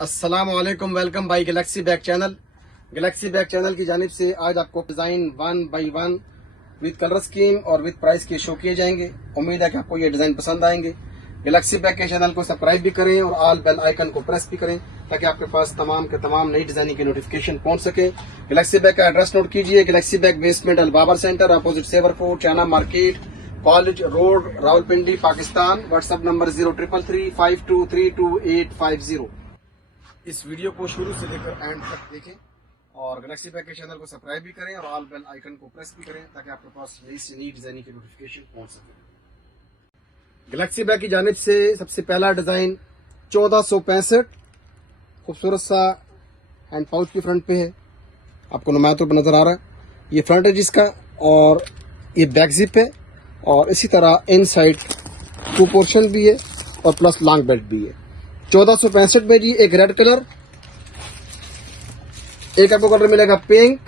अस्सलाम वालेकुम, welcome by Galaxy bag channel. Galaxy bag channel की जानिब से आज आपको design 1 by 1 with colour scheme और विद प्राइस के शो किए जाएंगे। उम्मीद है कि आपको ये डिजाइन पसंद आएंगे। गैलेक्सी बैग के चैनल को सब्सक्राइब भी करें और ऑल बेल आइकन को प्रेस भी करें ताकि आपके पास तमाम के तमाम नई डिजाइनिंग की नोटिफिकेशन पहुंच सके। गैलेक्सी बैग का एड्रेस नोट कीजिए। Galaxy Bag basement Al Babar centre, opposite Savour Fort, China Market, College Road, Rawalpindi, Pakistan. WhatsApp number 0333523850। इस वीडियो को शुरू से लेकर एंड तक देखें और गैलेक्सी बैग के चैनल को सब्सक्राइब भी करें और ऑल बेल आइकन को प्रेस भी करें ताकि आपके पास नई से नई डिजाइनिंग की नोटिफिकेशन पहुंच सके। गैलेक्सी बैग की जानिब से सबसे पहला डिजाइन 1465 खूबसूरत सा हैंड पाउच की फ्रंट पे है। आपको नुमाया तौर पर नजर आ रहा है। ये फ्रंट है जिसका और ये बैक जिप है और इसी तरह इन साइड 2 पोर्शन भी है और प्लस लॉन्ग बेल्ट भी है। 1465 में जी एक रेड कलर, एक आपको कलर मिलेगा पिंक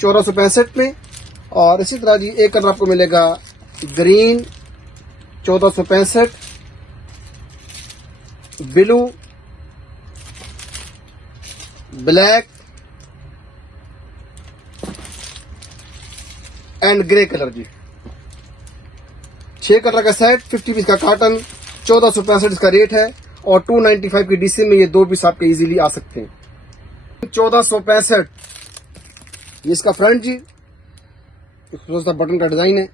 1465 में, और इसी तरह जी एक कलर आपको मिलेगा green 1465, blue, black and grey colour जी। 6 कलर का सेट, 50 पीस का कॉटन, 1465 इसका रेट है और 295 की डीसी में ये 2 पीस आपके इजीली आ सकते हैं। 1465 ये इसका फ्रंट जी, खूबसूरत सा बटन का डिजाइन है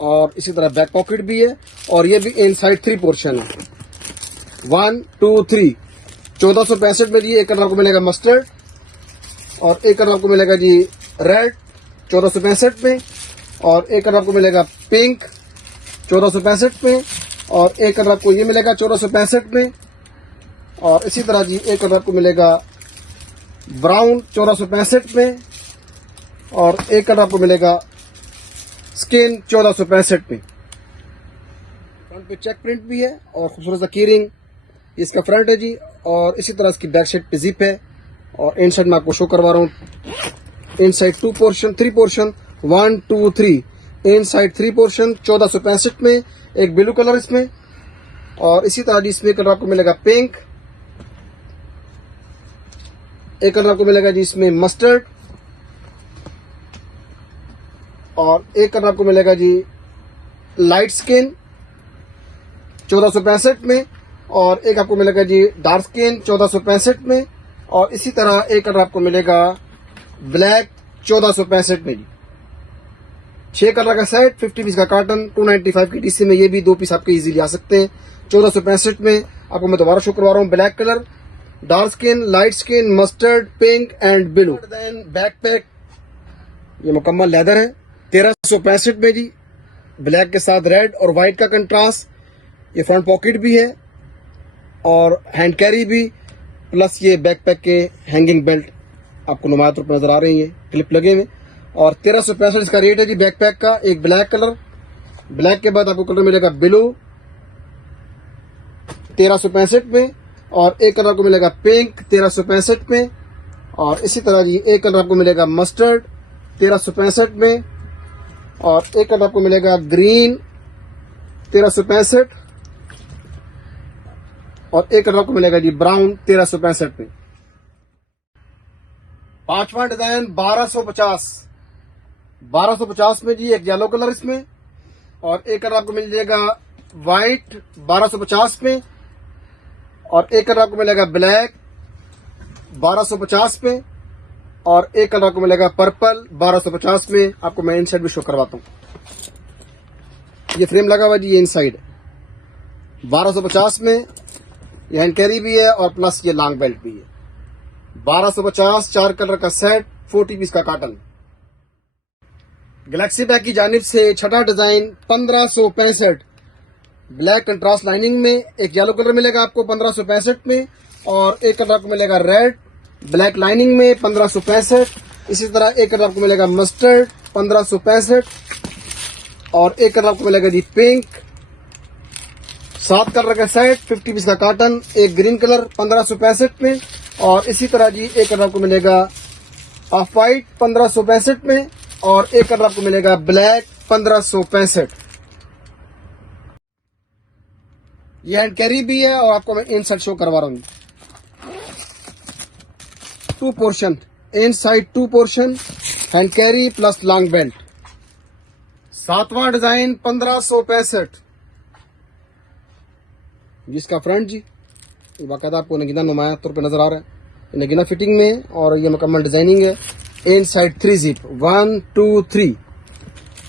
और इसी तरह बैक पॉकेट भी है और ये भी इनसाइड 3 पोर्शन है। 1 2 3। 1465 में जी एक कलर आपको मिलेगा मस्टर्ड और एक कलर आपको मिलेगा जी रेड 1465 में, और एक कलर आपको मिलेगा पिंक 1465 में, और एक कलर आपको ये मिलेगा 1465 में, और इसी तरह जी एक कलर आपको मिलेगा ब्राउन 1465 में, और एक कलर आपको मिलेगा स्किन 1465 में। फ्रंट पे चेक प्रिंट भी है और खूबसूरत सा कीरिंग इसका फ्रंट है जी, और इसी तरह इसकी बैक साइड पे जिप है और इन साइड में आपको शो करवा रहा हूँ। इन साइड 2 पोर्शन 3 पोर्शन 1 2 3, इन साइड 3 पोर्शन 1465 में, एक ब्लू कलर इसमें, और इसी तरह जी इसमें कलर आपको मिलेगा पिंक, एक कलर आपको मिलेगा जी इसमें मस्टर्ड, और एक कलर आपको मिलेगा जी लाइट स्किन 1465 में, और एक आपको मिलेगा जी डार्क स्किन 1465 में, और इसी तरह एक कलर आपको मिलेगा ब्लैक 1465 में जी। 6 कलर का सेट, 50 पीस का कॉटन, 295 की डीसी में ये भी 2 पीस आपके इजीली आ सकते हैं। 1465 में आपको मैं दोबारा शो करवा रहा हूँ। Black colour, dark skin, light skin, mustard, pink and blue. Then backpack ये मुकम्मल लेदर है 1365 में जी, ब्लैक के साथ रेड और व्हाइट का कंट्रास्ट। ये फ्रंट पॉकेट भी है और हैंड कैरी भी, प्लस ये बैकपैक के हैंगिंग बेल्ट आपको नुमाया तौर पर नजर आ रही है, क्लिप लगे हुए, और 1365 इसका रेट है जी। बैकपैक का एक ब्लैक कलर, ब्लैक के बाद आपको कलर मिलेगा ब्लू 1365 में, और एक कलर आपको मिलेगा पिंक 1365 में, और इसी तरह जी एक कलर आपको मिलेगा मस्टर्ड 1365 में, और एक कलर आपको मिलेगा ग्रीन 1365, और एक कलर आपको मिलेगा जी ब्राउन 1365 में। 5वां डिजाइन 1250 में जी एक येलो कलर इसमें, और एक कलर आपको मिल जाएगा व्हाइट 1250 में, और एक कलर आपको मिलेगा ब्लैक 1250 में, और एक कलर आपको मिलेगा पर्पल 1250 में। आपको मैं इनसाइड भी शो करवाता हूं। ये फ्रेम लगा हुआ जी, ये इनसाइड 1250 में, ये हैंड कैरी भी है और प्लस ये लॉन्ग बेल्ट भी है। 1250 4 कलर का सेट, 40 पीस का कॉटन। गैलेक्सी बैग की जानिब से छठा डिजाइन 1565 ब्लैक कंट्रास्ट लाइनिंग में, एक येलो कलर मिलेगा आपको 1565 में, और एक कलर आपको मिलेगा रेड ब्लैक लाइनिंग में 1565। इसी तरह एक कलर आपको मिलेगा मस्टर्ड 1565, और एक कलर आपको मिलेगा जी पिंक। 7 कलर का सेट, 50 पीस का कॉटन, एक ग्रीन कलर 1565 में, और इसी तरह जी एक कलर आपको मिलेगा ऑफ वाइट 1565 में, और एक कलर आपको मिलेगा ब्लैक 1565। ये हैंड कैरी भी है और आपको मैं इंसर्ट शो करवा रहा हूँ। 2 portion, inside 2 portion, hand carry plus long belt. 7वां डिजाइन 1565, जिसका फ्रंट जी बाकायदा आपको नगीना नुमाया तौर पर नजर आ रहा है, नगीना फिटिंग में, और ये मुकम्मल डिजाइनिंग है। इन साइड 3 जिप, 1 2 3,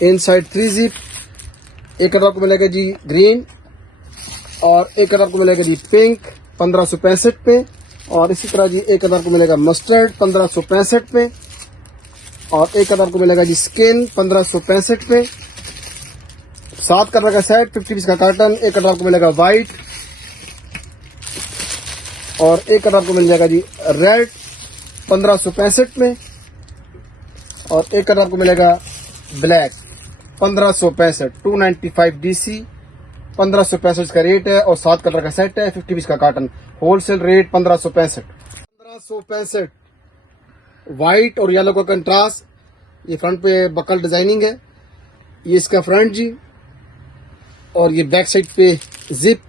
इन साइड 3 जिप। एक कलर आपको मिलेगा जी ग्रीन, और एक कलर आपको मिलेगा जी पिंक 1565 पे, और इसी तरह जी एक कलर आपको मिलेगा मस्टर्ड 1565 पे, और एक कलर आपको मिलेगा जी स्किन 1565 पे। 7 कलर का सेट 50 पीस का कार्टन। एक कलर आपको मिलेगा व्हाइट, और एक कलर आपको मिल जाएगा जी रेड 1565 में, और एक कलर आपको मिलेगा ब्लैक 1565, 295 DC 1565 का रेट है, और 7 कलर का सेट है, 50 पीस का कार्टन, होलसेल रेट 1565। व्हाइट और येलो का कंट्रास्ट, ये फ्रंट पे बकल डिजाइनिंग है, ये इसका फ्रंट जी, और ये बैक साइड पे जिप।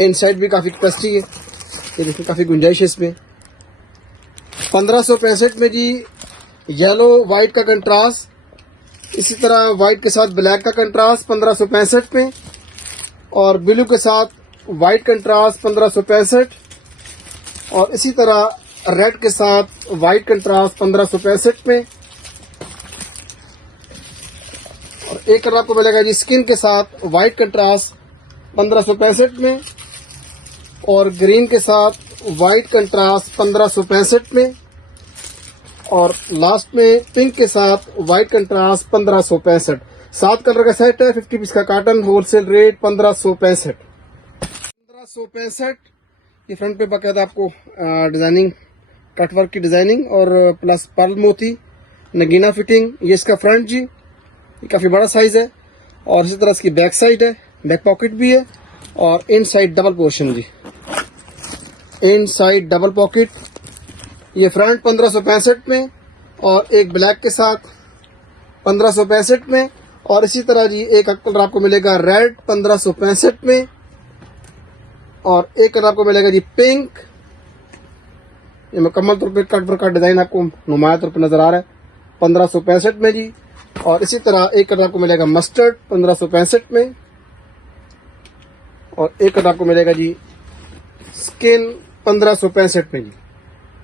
इन साइड भी काफी कैपेसिटी है, ये देखिए काफी गुंजाइश है इसमें। 1565 में जी येलो व्हाइट का कंट्रास्ट, इसी तरह व्हाइट के साथ ब्लैक का कंट्रास्ट 1565 में, और ब्लू के साथ व्हाइट कंट्रास्ट 1565, और इसी तरह रेड के साथ व्हाइट कंट्रास्ट 1565 में, और एक कलर आपको मिलेगा जी स्किन के साथ व्हाइट कंट्रास्ट 1565 में, और ग्रीन के साथ व्हाइट कंट्रास्ट 1565 में, और लास्ट में पिंक के साथ व्हाइट कंट्रास्ट 1565। 7 कलर का सेट है, 50 पीस का कार्टन, होलसेल रेट 1565। ये फ्रंट पे बाकायदा आपको डिजाइनिंग, कटवर्क की डिजाइनिंग और प्लस पर्ल मोती नगीना फिटिंग। ये इसका फ्रंट जी, ये काफी बड़ा साइज है, और इसी तरह इसकी बैक साइड है, बैक पॉकेट भी है, और इन साइड डबल पोर्शन जी, इन साइड डबल पॉकेट। ये फ्रंट 1565 में, और एक ब्लैक के साथ 1565 में, और इसी तरह जी एक कलर आपको मिलेगा रेड 1565 में, और एक कलर आपको मिलेगा जी पिंक। ये मुकम्मल तौर पे कट पर कट डिजाइन आपको नुमाया तौर पे नजर आ रहा है 1565 में जी, और इसी तरह एक कलर आपको मिलेगा मस्टर्ड 1565 में, और एक कलर आपको मिलेगा जी स्किन 1565 में जी,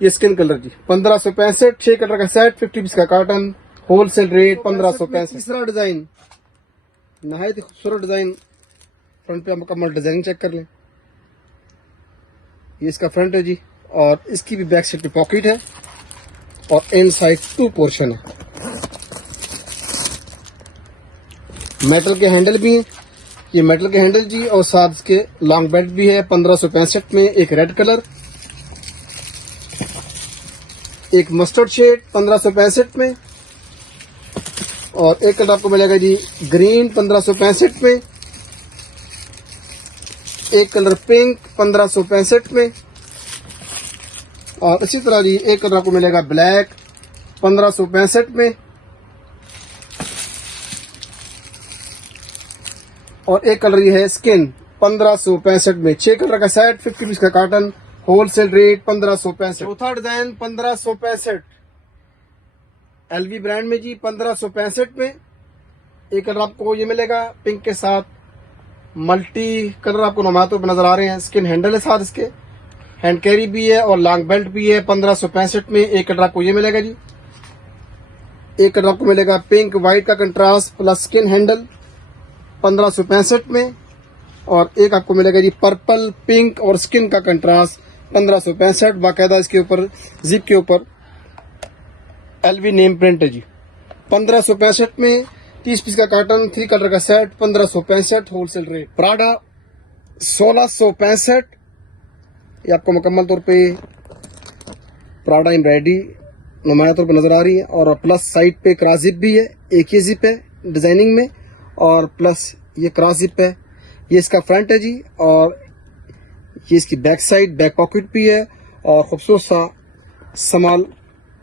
ये स्किन कलर जी 1565। 6 कलर का सेट, 50 पीस का कार्टन, होलसेल रेट 1565। तीसरा डिजाइन नहायत खूबसूरत डिजाइन, फ्रंट पे आप मुकम्मल डिजाइनिंग चेक कर लें। ये इसका फ्रंट है जी, और इसकी भी बैक साइड पे पॉकेट है, और इन साइड 2 पोर्शन है। मेटल के हैंडल भी हैं, ये मेटल के हैंडल जी, और साथ इसके लॉन्ग बेल्ट भी है 1565 में। एक रेड कलर, एक मस्टर्ड शेड 1565 में, और एक कलर आपको मिलेगा जी ग्रीन 1565 में, एक कलर पिंक 1565 में, और इसी तरह जी एक कलर आपको मिलेगा ब्लैक 1565 में, और एक कलर ये है स्किन 1565 में। 6 कलर का सेट, 50 पीस का कार्टन, होलसेल रेट 1565। चौथा डिजाइन 1565 LV ब्रांड में जी 1565 में। एक कलर आपको ये मिलेगा पिंक के साथ, मल्टी कलर आपको नुमातों पर नजर आ रहे हैं। स्किन हैंडल है साथ इसके, हैंड कैरी भी है और लॉन्ग बेल्ट भी है 1565 में। एक कलर आपको ये मिलेगा जी, एक कलर आपको मिलेगा पिंक व्हाइट का कंट्रास्ट प्लस स्किन हैंडल 1565 में, और एक आपको मिलेगा जी पर्पल पिंक और स्किन का कंट्रास्ट 1565। बाकायदा इसके ऊपर जिप के ऊपर LV नेम प्रिंट है जी 1565 में। 30 पीस का कार्टन, 3 कलर का सेट 1565 होलसेल रेट। प्राडा 1665, ये आपको मुकम्मल तौर पे प्राडा एम्ब्रॉयडरी नुमाया तौर पर नजर आ रही है, और प्लस साइड पे क्रॉस जिप भी है, एक ही जिप है डिजाइनिंग में, और प्लस ये क्रॉस जिप है। ये इसका फ्रंट है जी, और ये इसकी बैक साइड, बैक पॉकेट भी है, और खूबसूरत सा स्मॉल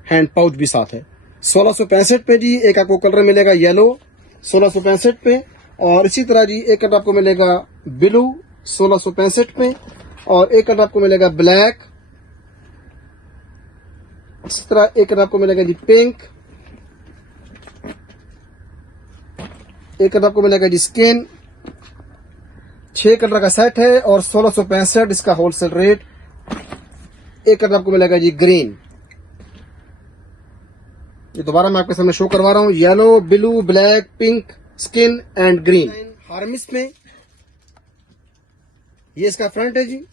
हैंड पाउच भी साथ है। 1665 पे जी एक आपको कलर मिलेगा येलो 1665 पे, और इसी तरह जी एक कलर आपको मिलेगा ब्लू 1665 में, और एक कलर आपको मिलेगा ब्लैक इसी तरह एक कलर आपको मिलेगा जी पिंक, एक कलर आपको मिलेगा जी स्किन। 6 कलर का सेट है और 1665 इसका होलसेल रेट। एक कलर आपको मिलेगा जी ग्रीन। ये दोबारा मैं आपके सामने शो करवा रहा हूं, yellow, blue, black, pink, skin and green. हार्मिस में ये इसका फ्रंट है जी,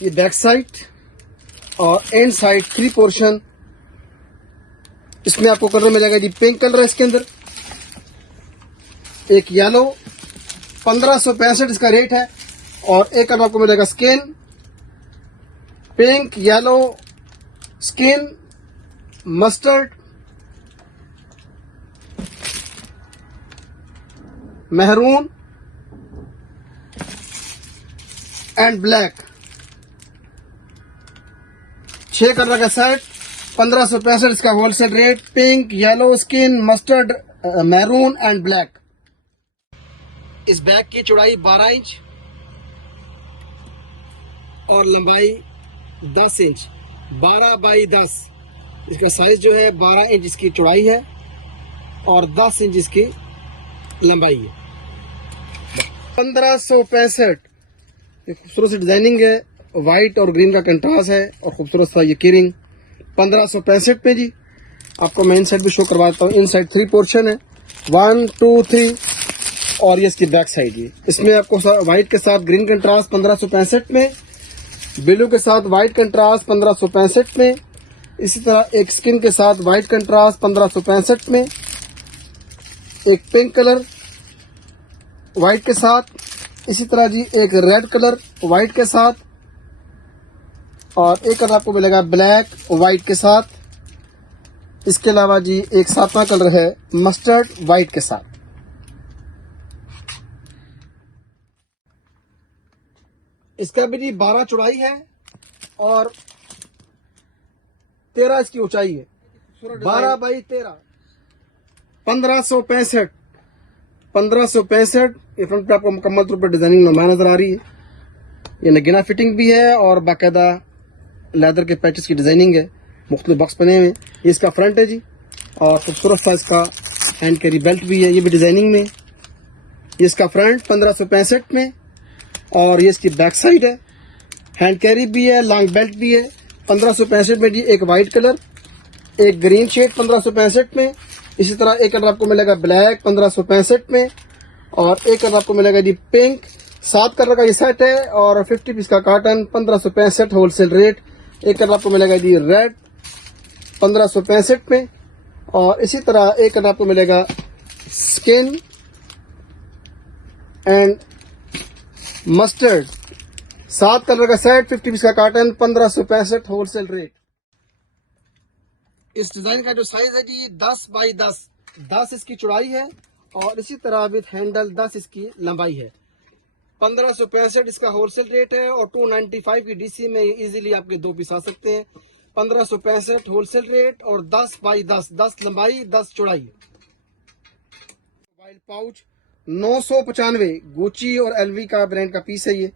ये बैक साइड और एंड साइड 3 पोर्शन। इसमें आपको कलर मिलेगा जी पिंक कलर है इसके अंदर, एक येलो। 1565 इसका रेट है। और एक कलर आपको मिलेगा skin, pink, yellow, skin, mustard, maroon and black. 6 colour का सेट, 1565 इसका wholesale rate. Pink, yellow, skin, mustard, maroon and black. इस बैग की चौड़ाई 12 इंच और लंबाई 10 इंच, 12 बाई 10। इसका साइज जो है 12 इंच इसकी चौड़ाई है और 10 इंच इसकी लंबाई है। 1565 ये खूबसूरत सी डिजाइनिंग है, व्हाइट और ग्रीन का कंट्रास्ट है और खूबसूरत सा ये कीरिंग। 1565 पे जी। आपको मैं इन साइड भी शो करवाता हूँ। इन साइड 3 पोर्शन है, 1 2 3 और ये इसकी बैक साइड। ये इसमें आपको व्हाइट के साथ ग्रीन कंट्रास्ट 1565 में, ब्लू के साथ व्हाइट कंट्रास्ट 1565 में, इसी तरह एक स्किन के साथ व्हाइट कंट्रास्ट 1565 में, एक पिंक कलर व्हाइट के साथ, इसी तरह जी एक रेड कलर व्हाइट के साथ और एक कलर आपको मिलेगा ब्लैक व्हाइट के साथ। इसके अलावा जी एक 7वां कलर है मस्टर्ड व्हाइट के साथ। इसका भी जी 12 चौड़ाई है और 13 इसकी ऊंचाई है। 12 बाई 13। 1565 ये फ्रंट पे आपको मुकम्मल तौर पर डिजाइनिंग नुमाया नजर आ रही है। ये नगीना फिटिंग भी है और बाकायदा लेदर के पैचेस की डिजाइनिंग है, मुख्तलिफ बॉक्स बने हुए। ये इसका फ्रंट है जी और खूबसूरत सा इसका हैंड कैरी बेल्ट भी है, ये भी डिजाइनिंग में। ये इसका फ्रंट 1565 में और ये इसकी बैक साइड है। हैंड कैरी भी है, लॉन्ग बेल्ट भी है। 1565 में जी एक वाइट कलर, एक ग्रीन शेड 1565 में, इसी तरह एक कलर आपको मिलेगा ब्लैक 1565 में और एक कलर आपको मिलेगा जी पिंक। 7 कलर का ये सेट है और 50 पीस का कार्टन 1565 होलसेल रेट। एक कलर आपको मिलेगा जी रेड 1565 में और इसी तरह एक कलर आपको मिलेगा स्किन एंड मस्टर्ड। 7 कलर का सेट 50 पीस का कार्टन 1565 होलसेल रेट। इस डिजाइन का जो साइज है जी 10 बाई 10 इसकी चौड़ाई है और इसी तरह विद हैंडल 10 इसकी लंबाई है। 1565 इसका होलसेल रेट है और 295 की डीसी में इजीली आपके 2 पीस आ सकते हैं। 1565 होलसेल रेट और 10 बाई 10 लंबाई 10 चौड़ाई। मोबाइल पाउच 995 गुची और एलवी का ब्रांड का पीस है ये।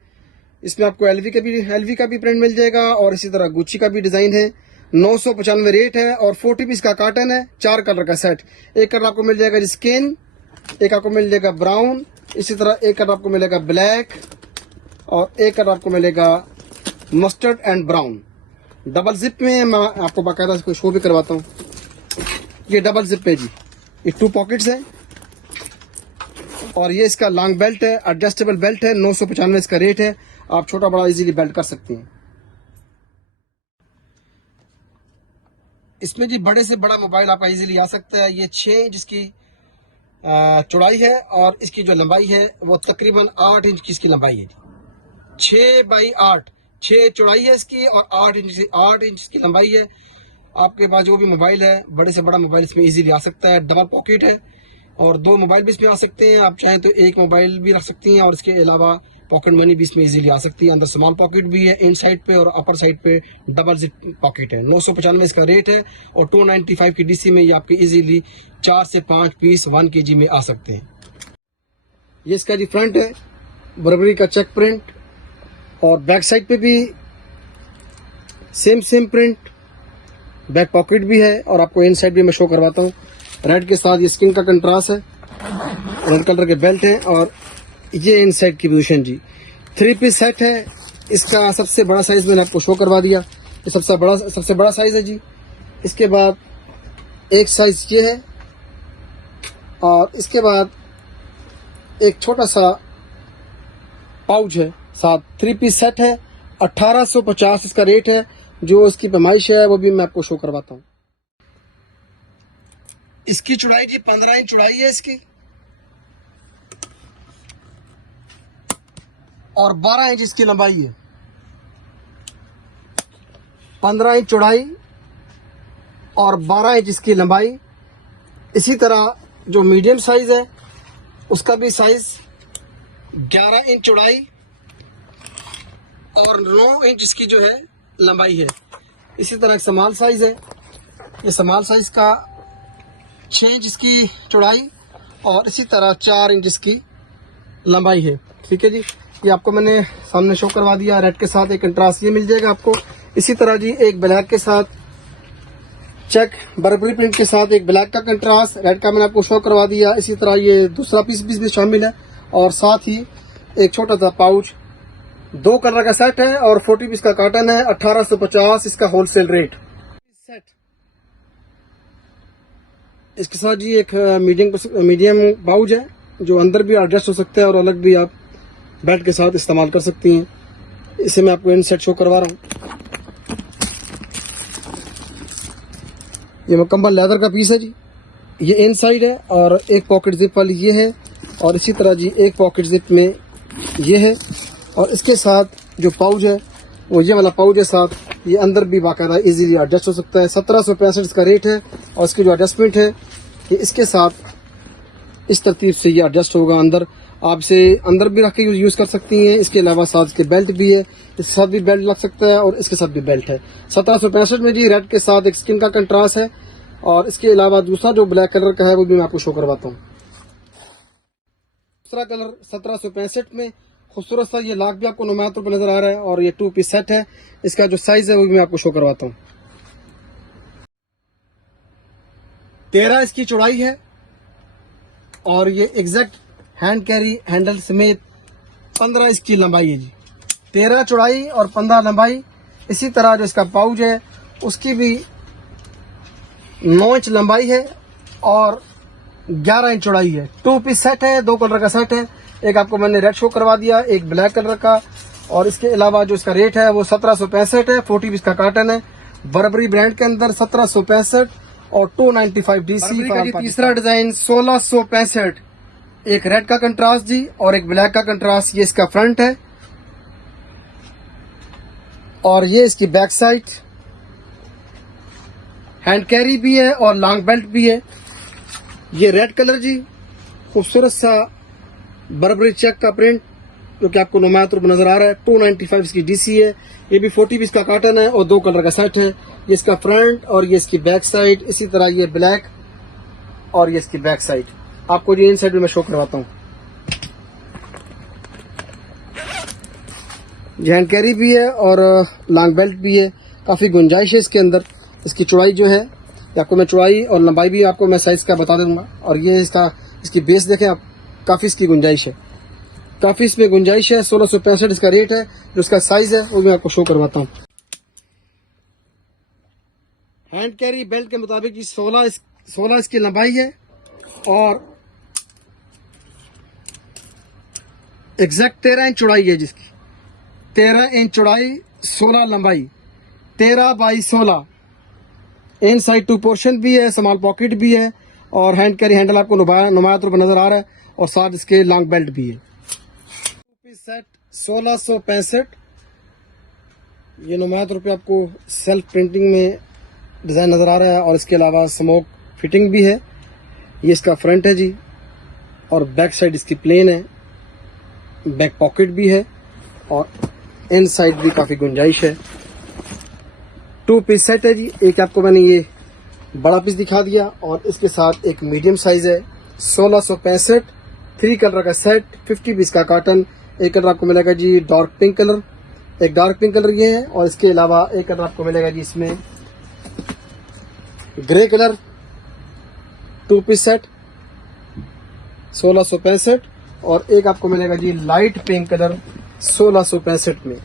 इसमें आपको एलवी का भी प्रिंट मिल जाएगा और इसी तरह गुची का भी डिजाइन है। 995 रेट है और 40 पीस का कार्टन है। 4 कलर का सेट। एक कलर आपको मिल जाएगा स्किन, एक आपको मिल जाएगा ब्राउन, इसी तरह एक कलर आपको मिलेगा ब्लैक और एक कलर आपको मिलेगा mustard and brown. Double zip में मैं आपको बाकायदा इसको शो भी करवाता हूँ। ये डबल जिप है जी, ये 2 पॉकेट्स है और ये इसका लॉन्ग बेल्ट है, एडजस्टेबल बेल्ट है। 995 इसका रेट है। आप छोटा बड़ा इजीली बेल्ट कर सकते हैं। इसमें जी बड़े से बड़ा मोबाइल आपका इजीली आ सकता है। ये 6 इंच इसकी चौड़ाई है और इसकी जो लंबाई है वो तकरीबन 8 इंच की इसकी लंबाई है। 6 बाई 8 6 चौड़ाई है इसकी और 8 इंच की लंबाई है। आपके पास जो भी मोबाइल है, बड़े से बड़ा मोबाइल इसमें इजीली आ सकता है। डबल पॉकेट है और 2 मोबाइल भी इसमें आ सकते हैं। आप चाहें तो एक मोबाइल भी रख सकती हैं और इसके अलावा पॉकेट मनी भी इसमें इजीली आ सकती है। अंदर स्मॉल पॉकेट भी है इन साइड पे और अपर साइड पे डबल जिप पॉकेट है। 995 इसका रेट है और 295 की डीसी में ये आपके इजीली 4 से 5 पीस 1 kg में आ सकते हैं। ये इसका जी फ्रंट है, बर्बरी का चेक प्रिंट और बैक साइड पे भी सेम प्रिंट, बैक पॉकेट भी है और आपको इन साइड भी मैं शो करवाता हूँ। रेड के साथ ये स्किन का कंट्रास्ट है, रेड कलर के बेल्ट है और ये इन साइड की पोजीशन जी। 3 पीस सेट है। इसका सबसे बड़ा साइज मैंने आपको शो करवा दिया, ये सबसे बड़ा साइज है जी। इसके बाद एक साइज ये है और इसके बाद एक छोटा सा पाउच है साथ। 3 पीस सेट है, 1850 इसका रेट है। जो इसकी पैमाइश है वो भी मैं आपको शो करवाता हूँ। इसकी चौड़ाई जी 15 इंच चौड़ाई है इसकी और 12 इंच इसकी लंबाई है। 15 इंच चौड़ाई और 12 इंच इसकी लंबाई। इसी तरह जो मीडियम साइज है उसका भी साइज 11 इंच चौड़ाई और 9 इंच इसकी जो है लंबाई है। इसी तरह एक स्मॉल साइज है, ये स्मॉल साइज का 6 इंच इसकी चौड़ाई और इसी तरह 4 इंच इसकी लंबाई है। ठीक है जी, ये आपको मैंने सामने शो करवा दिया। रेड के साथ एक कंट्रास्ट ये मिल जाएगा आपको। इसी तरह जी एक ब्लैक के साथ चेक बर्बरी प्रिंट के साथ एक ब्लैक का कंट्रास्ट, रेड का मैंने आपको शो करवा दिया। इसी तरह ये दूसरा पीस भी शामिल है और साथ ही एक छोटा सा पाउच। 2 कलर का सेट है और 40 पीस का कार्टन है। 1850 इसका होलसेल रेट। सेट इसके साथ जी एक मीडियम पाउच है जो अंदर भी एडजस्ट हो सकता है और अलग भी आप बेल्ट के साथ इस्तेमाल कर सकती हैं। इसे मैं आपको इन सेट शो करवा रहा हूँ। ये मुकम्मल लेदर का पीस है जी। ये इन साइड है और एक पॉकेट जिप वाली ये है और इसी तरह जी एक पॉकेट जिप में ये है और इसके साथ जो पाउच है वो ये वाला पाउच है साथ। ये अंदर भी बाकायदा इजीली एडजस्ट हो सकता है। 1765 इसका रेट है और इसकी जो एडजस्टमेंट है ये इसके साथ इस तरतीब से ये एडजस्ट होगा। अंदर आप इसे अंदर भी रख के यूज कर सकती हैं। इसके अलावा साथ इसके बेल्ट भी है, इसके साथ भी बेल्ट लग सकता है और इसके साथ भी बेल्ट है। 1765 में जी रेड के साथ एक स्किन का कंट्रास्ट है और इसके अलावा दूसरा जो ब्लैक कलर का है वो भी मैं आपको शो करवाता हूँ। दूसरा कलर 1765 में खूबसूरत सा ये लाख भी आपको नुमायात पर नजर आ रहा है और ये 2 पीस सेट है। इसका जो साइज है वो भी मैं आपको शो करवाता हूँ। 13 इसकी चौड़ाई है और ये एग्जैक्ट हैंड कैरी हैंडल समेत 15 इसकी लंबाई है जी। 13 चौड़ाई और 15 लंबाई। इसी तरह जो इसका पाउच है उसकी भी 9 इंच लंबाई है और 11 इंच चौड़ाई है। 2 पीस सेट है, 2 कलर का सेट है। एक आपको मैंने रेड शो करवा दिया, एक ब्लैक कलर का और इसके अलावा जो इसका रेट है वो 1765 है। 40 पीस का कार्टन है बर्बरी ब्रांड के अंदर। 1765 और 295 DC का तीसरा डिजाइन 1665। एक रेड का कंट्रास्ट जी और एक ब्लैक का कंट्रास्ट। ये इसका फ्रंट है और ये इसकी बैक साइड। हैंड कैरी भी है और लॉन्ग बेल्ट भी है। ये रेड कलर जी, खूबसूरत सा बर्बरी चेक का प्रिंट जो कि आपको नुमायात रूप नजर आ रहा है। 295 इसकी DC है। ये भी 40 पीस का कार्टन है और 2 कलर का सेट है। ये इसका फ्रंट और ये इसकी बैक साइड। इसी तरह ये ब्लैक और ये इसकी बैक साइड। आपको ये इन साइड में मैं शो करवाता हूँ। हैंड कैरी भी है और लॉन्ग बेल्ट भी है। काफी गुंजाइश है इसके अंदर। इसकी चौड़ाई जो है आपको मैं चौड़ाई और लंबाई भी आपको मैं साइज का बता दूंगा। और ये इसकी बेस देखें आप, काफी इसकी गुंजाइश है, काफी इसमें गुंजाइश है। 1665 इसका रेट है। जो इसका साइज है वो मैं आपको शो करवाता हूँ। हैंड कैरी बेल्ट के मुताबिक 16 इसकी लंबाई है और एग्जैक्ट 13 इंच चौड़ाई है जिसकी। 13 इंच चौड़ाई, 16 लंबाई, 13 बाई 16। इन साइड 2 पोर्शन भी है, स्मॉल पॉकेट भी है और हैंड कैरी हैंडल आपको नुमायात रूप नजर आ रहा है और साथ इसके लॉन्ग बेल्ट भी है। सेट 1665। ये नुमायात रूप आपको सेल्फ प्रिंटिंग में डिजाइन नजर आ रहा है और इसके अलावा स्मोक फिटिंग भी है। ये इसका फ्रंट है जी और बैक साइड इसकी प्लेन है। बैक पॉकेट भी है और इन साइड भी काफी गुंजाइश है। 2 पीस सेट है जी। एक आपको मैंने ये बड़ा पीस दिखा दिया और इसके साथ एक मीडियम साइज है। 1665 3 कलर का सेट, 50 पीस का कार्टन। एक कलर आपको मिलेगा जी डार्क पिंक कलर एक डार्क पिंक कलर ये है, और इसके अलावा एक कलर आपको मिलेगा जी इसमें ग्रे कलर, 2 पीस सेट 1665, और एक आपको मिलेगा जी लाइट पिंक कलर 1665 में।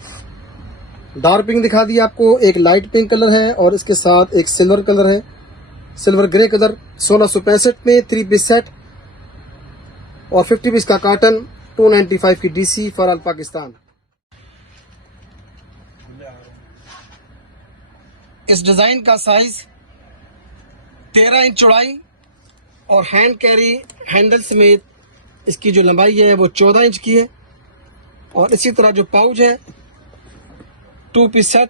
डार्क पिंक दिखा दिया आपको, एक लाइट पिंक कलर है और इसके साथ एक सिल्वर कलर है, सिल्वर ग्रे कलर 1665 में 3 पीस सेट, और 50 पीस का कॉटन 295 की डीसी फॉर ऑल पाकिस्तान। इस डिजाइन का साइज 13 इंच चौड़ाई और हैंड कैरी हैंडल समेत इसकी जो लंबाई है वो 14 इंच की है, और इसी तरह जो पाउच है 2 पीस सेट,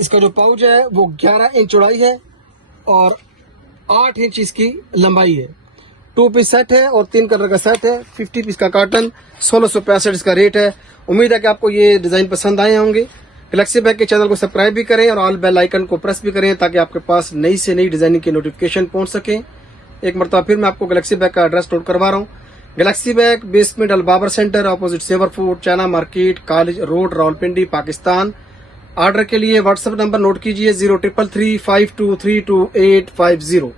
इसका जो पाउच है वो 11 इंच चौड़ाई है और 8 इंच इसकी लंबाई है। 2 पीस सेट है और 3 कलर का सेट है। 50 पीस का कॉटन 1665 इसका रेट है। उम्मीद है कि आपको ये डिजाइन पसंद आए होंगे। गैलेक्सी बैग के चैनल को सब्सक्राइब भी करें और ऑल बेल आइकन को प्रेस भी करें ताकि आपके पास नई से नई डिजाइनिंग की नोटिफिकेशन पहुंच सके। एक मरतबा फिर मैं आपको गैलेक्सी बैग का एड्रेस नोट करवा रहा हूँ। Galaxy Bag basement Al Babar centre opposite Savour Food China Market College Road Rawalpindi Pakistan. Order के लिए व्हाट्सएप नंबर नोट कीजिए 033352328850।